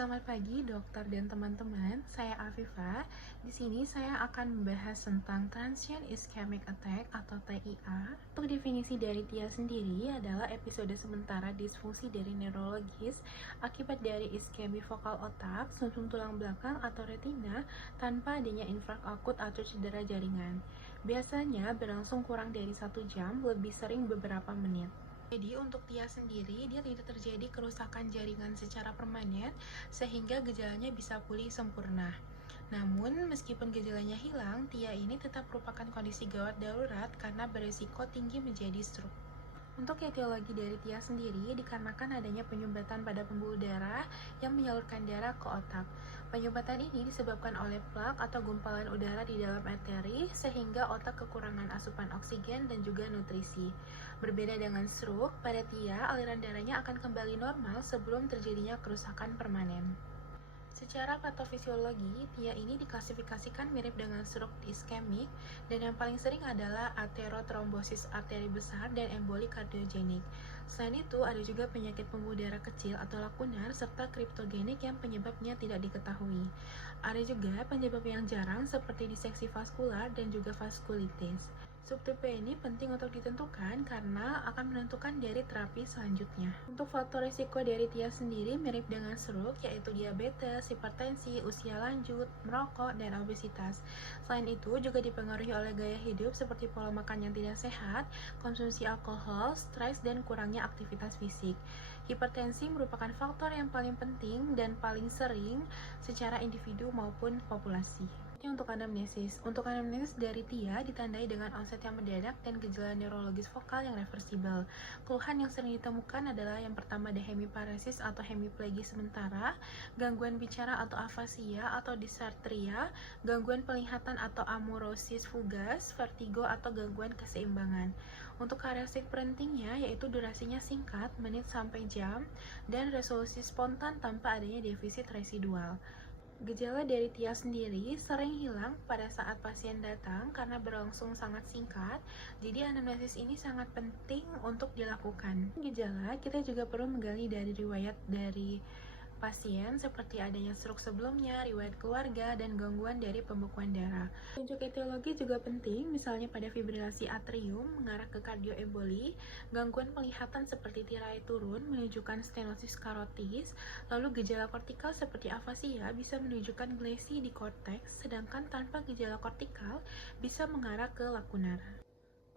Selamat pagi dokter dan teman-teman, saya Afifa. Di sini saya akan membahas tentang transient ischemic attack atau TIA. Untuk definisi dari TIA sendiri adalah episode sementara disfungsi dari neurologis akibat dari iskemi vokal otak, sumsum tulang belakang atau retina tanpa adanya infrak akut atau cedera jaringan. Biasanya berlangsung kurang dari 1 jam, lebih sering beberapa menit. Jadi untuk TIA sendiri, dia tidak terjadi kerusakan jaringan secara permanen sehingga gejalanya bisa pulih sempurna. Namun, meskipun gejalanya hilang, TIA ini tetap merupakan kondisi gawat darurat karena berisiko tinggi menjadi stroke. Untuk etiologi dari TIA sendiri dikarenakan adanya penyumbatan pada pembuluh darah yang menyalurkan darah ke otak. Penyumbatan ini disebabkan oleh plak atau gumpalan udara di dalam arteri sehingga otak kekurangan asupan oksigen dan juga nutrisi. Berbeda dengan stroke, pada TIA aliran darahnya akan kembali normal sebelum terjadinya kerusakan permanen. Secara patofisiologi, TIA ini diklasifikasikan mirip dengan stroke iskemik dan yang paling sering adalah aterotrombosis arteri besar dan emboli kardiogenik. Selain itu, ada juga penyakit pembuluh darah kecil atau lakunar serta kriptogenik yang penyebabnya tidak diketahui. Ada juga penyebab yang jarang seperti diseksi vaskular dan juga vaskulitis. Subtipe ini penting untuk ditentukan karena akan menentukan dari terapi selanjutnya. Untuk faktor risiko dari TIA sendiri mirip dengan stroke, yaitu diabetes, hipertensi, usia lanjut, merokok, dan obesitas. Selain itu juga dipengaruhi oleh gaya hidup seperti pola makan yang tidak sehat, konsumsi alkohol, stres, dan kurangnya aktivitas fisik. Hipertensi merupakan faktor yang paling penting dan paling sering secara individu maupun populasi. Untuk anamnesis dari TIA ditandai dengan onset yang mendadak dan gejala neurologis vokal yang reversibel. Keluhan yang sering ditemukan adalah yang pertama ada hemiparesis atau hemiplegi sementara, gangguan bicara atau afasia atau dysarthria, gangguan penglihatan atau amaurosis fugas, vertigo atau gangguan keseimbangan. Untuk karakteristik pentingnya yaitu durasinya singkat, menit sampai jam, dan resolusi spontan tanpa adanya defisit residual. Gejala dari TIA sendiri sering hilang pada saat pasien datang karena berlangsung sangat singkat, jadi anamnesis ini sangat penting untuk dilakukan. Gejala, kita juga perlu menggali dari riwayat dari pasien seperti adanya stroke sebelumnya, riwayat keluarga, dan gangguan dari pembekuan darah. Petunjuk etiologi juga penting, misalnya pada fibrilasi atrium mengarah ke kardioemboli, gangguan penglihatan seperti tirai turun menunjukkan stenosis karotis, lalu gejala kortikal seperti afasia bisa menunjukkan glesi di korteks, sedangkan tanpa gejala kortikal bisa mengarah ke lakunar.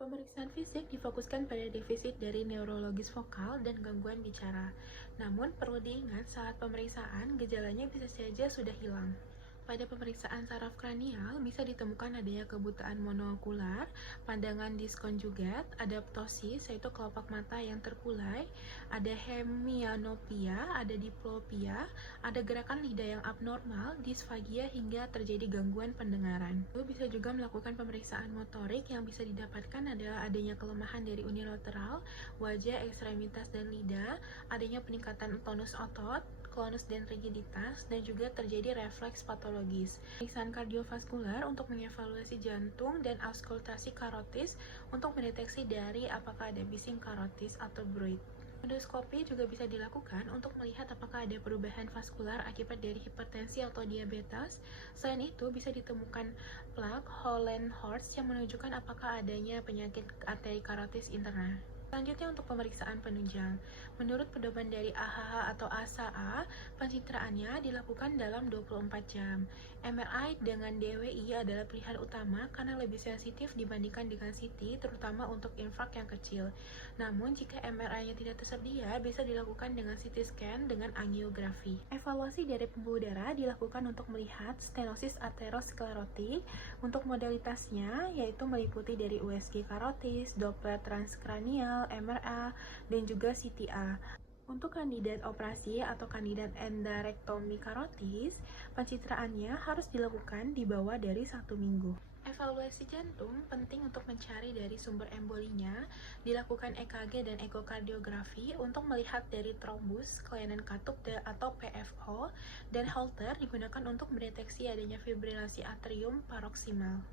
Pemeriksaan fisik difokuskan pada defisit dari neurologis vokal dan gangguan bicara. Namun, perlu diingat saat pemeriksaan, gejalanya bisa saja sudah hilang. Pada pemeriksaan saraf kranial, bisa ditemukan adanya kebutaan monookular, pandangan diskonjugat, adaptosis, yaitu kelopak mata yang terpulai, ada hemianopia, ada diplopia, ada gerakan lidah yang abnormal, disfagia, hingga terjadi gangguan pendengaran. Lalu bisa juga melakukan pemeriksaan motorik yang bisa didapatkan adalah adanya kelemahan dari unilateral, wajah, ekstremitas, dan lidah, adanya peningkatan tonus otot, klonus dan rigiditas, dan juga terjadi refleks patologis. Pemeriksaan kardiovaskular untuk mengevaluasi jantung dan auskultasi karotis untuk mendeteksi dari apakah ada bising karotis atau bruit. Endoskopi juga bisa dilakukan untuk melihat apakah ada perubahan vaskular akibat dari hipertensi atau diabetes. Selain itu, bisa ditemukan plak Hollenhorst yang menunjukkan apakah adanya penyakit arteri karotis interna. Selanjutnya untuk pemeriksaan penunjang. Menurut pedoman dari AHH atau ASA-A, pencitraannya dilakukan dalam 24 jam. MRI dengan DWI adalah pilihan utama karena lebih sensitif dibandingkan dengan CT, terutama untuk infrak yang kecil. Namun, jika MRI-nya tidak tersedia, bisa dilakukan dengan CT scan dengan angiografi. Evaluasi dari pembuluh darah dilakukan untuk melihat stenosis aterosklerotik. Untuk modalitasnya, yaitu meliputi dari USG karotis, Doppler transkranial, MRA, dan juga CTA. Untuk kandidat operasi atau kandidat endarektomi karotis, pencitraannya harus dilakukan di bawah dari 1 minggu. Evaluasi jantung penting untuk mencari dari sumber embolinya, dilakukan EKG dan ekokardiografi untuk melihat dari trombus, kelainan katup atau PFO, dan Holter digunakan untuk mendeteksi adanya fibrilasi atrium paroksimal.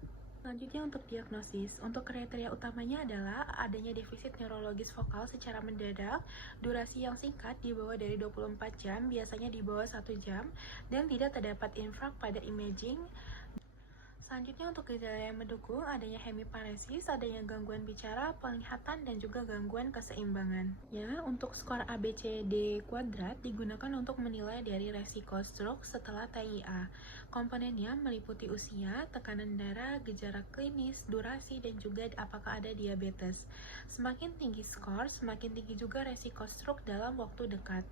Selanjutnya untuk diagnosis, untuk kriteria utamanya adalah adanya defisit neurologis vokal secara mendadak, durasi yang singkat di bawah dari 24 jam, biasanya di bawah 1 jam, dan tidak terdapat infrak pada imaging. Selanjutnya untuk gejala yang mendukung adanya hemiparesis, adanya gangguan bicara, penglihatan, dan juga gangguan keseimbangan. Ya, untuk skor ABCD kuadrat digunakan untuk menilai dari resiko stroke setelah TIA. Komponennya meliputi usia, tekanan darah, gejala klinis, durasi, dan juga apakah ada diabetes. Semakin tinggi skor, semakin tinggi juga resiko stroke dalam waktu dekat.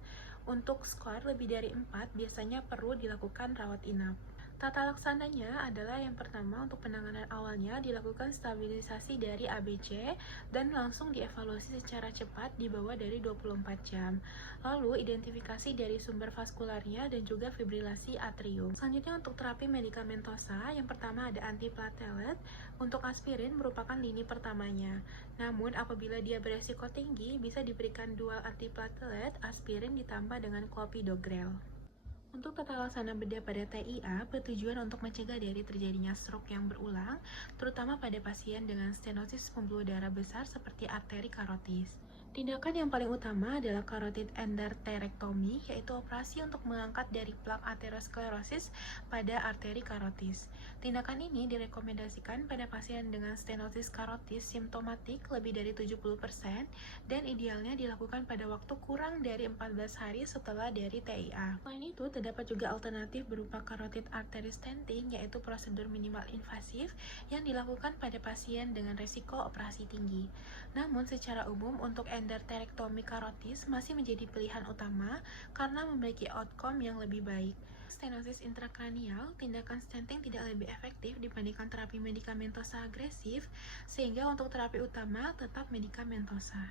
Untuk skor lebih dari 4, biasanya perlu dilakukan rawat inap. Tata laksananya adalah yang pertama untuk penanganan awalnya dilakukan stabilisasi dari ABC dan langsung dievaluasi secara cepat di bawah dari 24 jam. Lalu identifikasi dari sumber vaskularnya dan juga fibrilasi atrium. Selanjutnya untuk terapi medikamentosa, yang pertama ada antiplatelet. Untuk aspirin merupakan lini pertamanya. Namun apabila dia beresiko tinggi, bisa diberikan dual antiplatelet, aspirin ditambah dengan clopidogrel. Untuk tata laksana bedah pada TIA bertujuan untuk mencegah dari terjadinya stroke yang berulang, terutama pada pasien dengan stenosis pembuluh darah besar seperti arteri karotis. Tindakan yang paling utama adalah carotid endarterektomi, yaitu operasi untuk mengangkat dari plak aterosklerosis pada arteri karotis. Tindakan ini direkomendasikan pada pasien dengan stenosis karotis simptomatik lebih dari 70% dan idealnya dilakukan pada waktu kurang dari 14 hari setelah dari TIA. Selain itu, terdapat juga alternatif berupa carotid artery stenting, yaitu prosedur minimal invasif yang dilakukan pada pasien dengan resiko operasi tinggi. Namun secara umum untuk endarterektomi karotis masih menjadi pilihan utama karena memiliki outcome yang lebih baik. Stenosis intrakranial, tindakan stenting tidak lebih efektif dibandingkan terapi medikamentosa agresif, sehingga untuk terapi utama tetap medikamentosa.